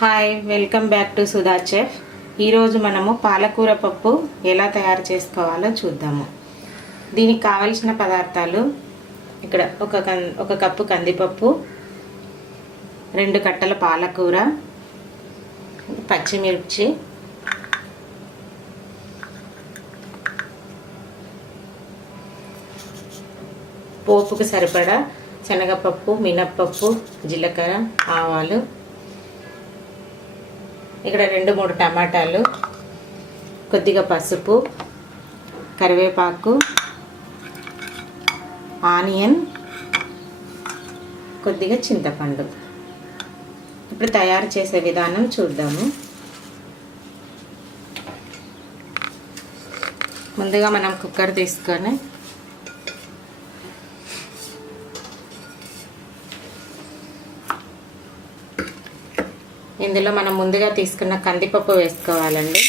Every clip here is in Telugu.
Hi, welcome back to Sudha chef. ఈరోజు మనము పాలకూర పప్పు ఎలా తయారు చేసుకోవాలో చూద్దాము. దీనికి కావలసిన పదార్థాలు ఇక్కడ ఒక కప్పు కందిపప్పు, 2 కట్టల పాలకూర, పచ్చిమిర్చి, పోపుకు సరిపడా శనగపప్పు, మినప్పప్పు, జీలకర్ర, ఆవాలు, ఇక్కడ 2-3 టమాటాలు, కొద్దిగా పసుపు, కరివేపాకు, ఆనియన్, కొద్దిగా చింతపండు. ఇప్పుడు తయారు చేసే విధానం చూద్దాము. ముందుగా మనం కుక్కర్ తీసుకొని ఇందులో మనం ముందుగా తీసుకున్న కందిపప్పు వేసుకోవాలండి.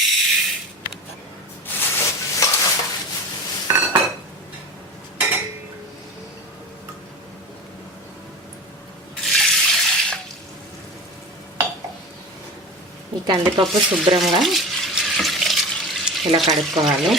ఈ కందిపప్పు శుభ్రంగా ఇలా కడుక్కోవాలి.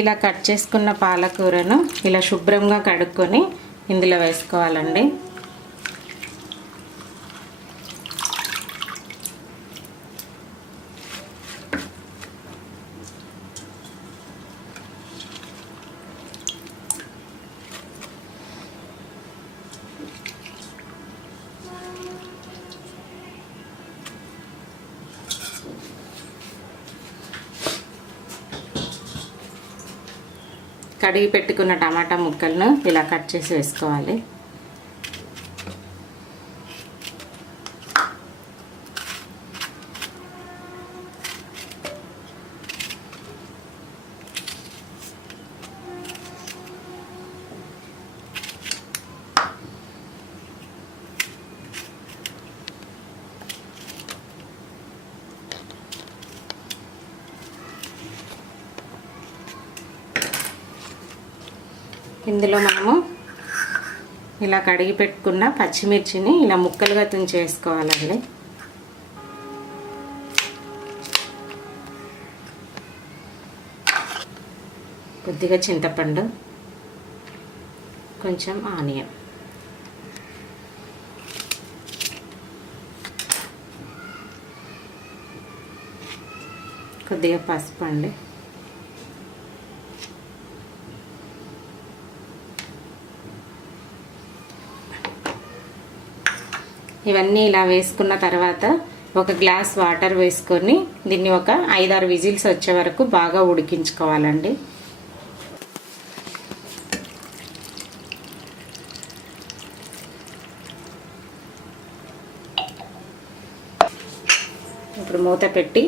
ఇలా కట్ చేసుకున్న పాలకూరను ఇలా శుభ్రంగా కడుక్కొని ఇందులో వేసుకోవాలండి. కడిగి పెట్టుకున్న టమాటా ముక్కలను ఇలా కట్ చేసి వేసుకోవాలి. ఇందులో మనము ఇలా కడిగి పెట్టుకున్న పచ్చిమిర్చిని ఇలా ముక్కలుగా తుంచేసుకోవాలండి. కొద్దిగా చింతపండు, కొంచెం ఆనియన్, కొద్దిగా పసుపు అండి. ఇవన్నీ ఇలా వేసుకున్న తర్వాత ఒక గ్లాస్ వాటర్ వేసుకొని దీన్ని ఒక 5-6 విజిల్స్ వచ్చే వరకు బాగా ఉడికించుకోవాలండి. ఇప్పుడు మూత పెట్టి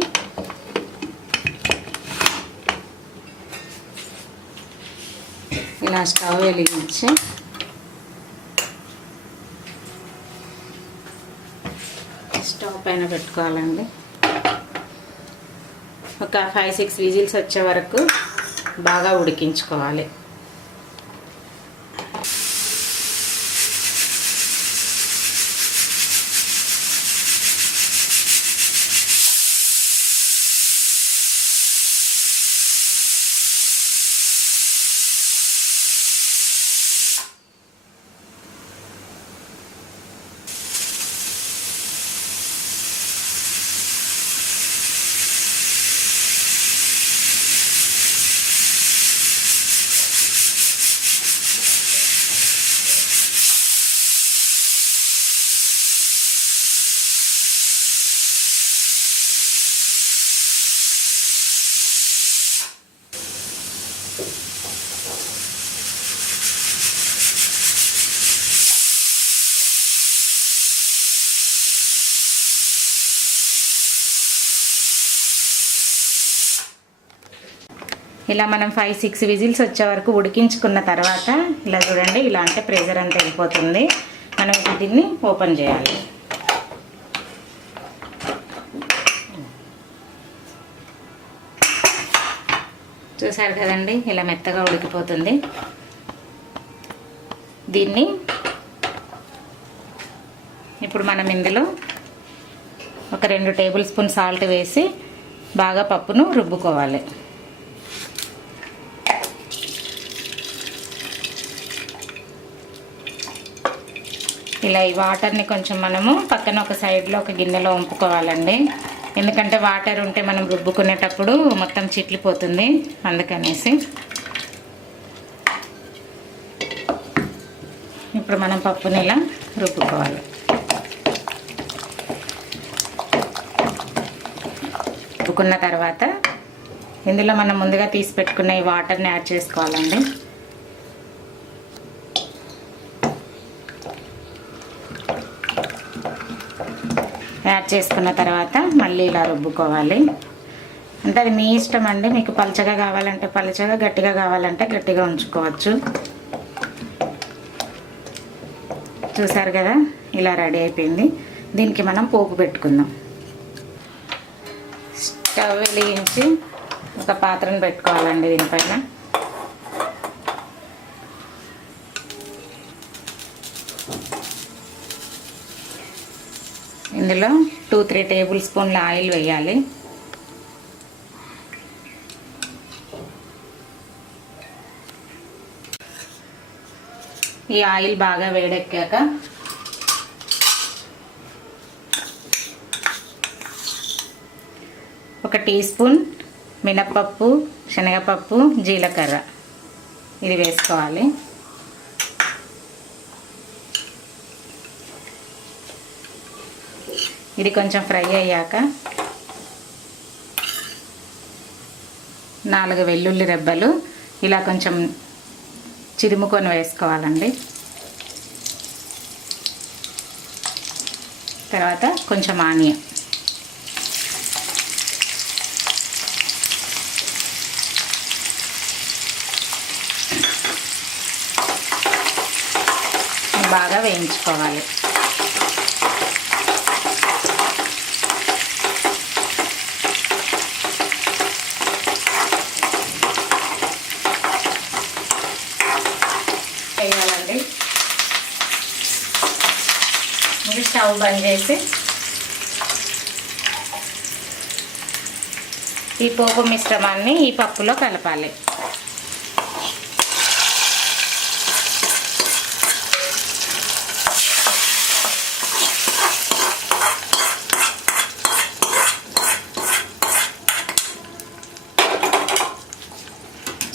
ఇలా స్టవ్ వెలిగించి స్టవ్ పైన పెట్టుకోవాలండి. ఒక 5-6 విజిల్స్ వచ్చే వరకు బాగా ఉడికించుకోవాలి. ఇలా మనం 5-6 విజిల్స్ వచ్చే వరకు ఉడికించుకున్న తర్వాత ఇలా చూడండి, ఇలా అంటే ప్రెషర్ అంతా వెళ్ళిపోతుంది. మనం దీన్ని ఓపెన్ చేయాలి. చూసారు కదండి, ఇలా మెత్తగా ఉడికిపోతుంది. దీన్ని ఇప్పుడు మనం ఇందులో ఒక 2 టేబుల్ స్పూన్ సాల్ట్ వేసి బాగా పప్పును రుబ్బుకోవాలి. ఇలా ఈ వాటర్ని కొంచెం మనము పక్కన ఒక సైడ్లో ఒక గిన్నెలో వంపుకోవాలండి. ఎందుకంటే వాటర్ ఉంటే మనం రుబ్బుకునేటప్పుడు మొత్తం చిట్లిపోతుంది, అందుకనేసి. ఇప్పుడు మనం పప్పుని ఇలా రుబ్బుకోవాలి. రుబ్బుకున్న తర్వాత ఇందులో మనం ముందుగా తీసి పెట్టుకున్న ఈ వాటర్ని యాడ్ చేసుకోవాలండి. యాడ్ చేసుకున్న తర్వాత మళ్ళీ ఇలా రుబ్బుకోవాలి. అంటే అది మీ ఇష్టం అండి, మీకు పలచగా కావాలంటే పలచగా, గట్టిగా కావాలంటే గట్టిగా ఉంచుకోవచ్చు. చూసారు కదా, ఇలా రెడీ అయిపోయింది. దీనికి మనం పోపు పెట్టుకుందాం. స్టవ్ వెలిగించి ఒక పాత్రను పెట్టుకోవాలండి. దీనిపైన ఇందులో 2-3 టేబుల్ స్పూన్ల ఆయిల్ వేయాలి. ఈ ఆయిల్ బాగా వేడెక్కాక ఒక టీ స్పూన్ మినప్పప్పు, శనగపప్పు, జీలకర్ర ఇది వేసుకోవాలి. ఇది కొంచెం ఫ్రై అయ్యాక 4 వెల్లుల్లి రెబ్బలు ఇలా కొంచెం చిరుముకొని వేసుకోవాలండి. తర్వాత కొంచెం ఆనియన్, బాగా వేయించుకోవాలి. వేయాలండి. ఇది స్టవ్ బంద్ చేసి ఈ పోపు మిశ్రమాన్ని ఈ పప్పులో కలపాలి.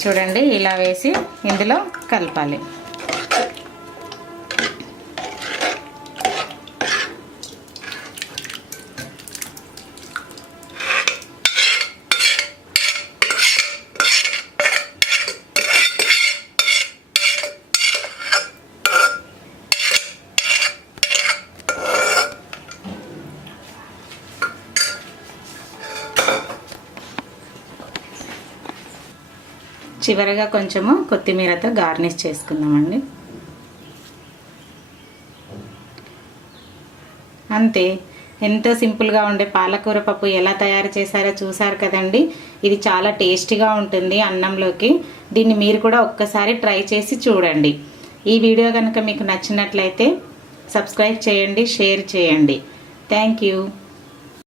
చూడండి, ఇలా వేసి ఇందులో కలపాలి. చివరగా కొంచెము కొత్తిమీరతో గార్నిష్ చేసుకుందామండి. అంతే, ఎంతో సింపుల్గా ఉండే పాలకూర పప్పు ఎలా తయారు చేశారో చూసారు కదండి. ఇది చాలా టేస్టీగా ఉంటుంది అన్నంలోకి. దీన్ని మీరు కూడా ఒక్కసారి ట్రై చేసి చూడండి. ఈ వీడియో కనుక మీకు నచ్చినట్లయితే సబ్స్క్రైబ్ చేయండి, షేర్ చేయండి. Thank you.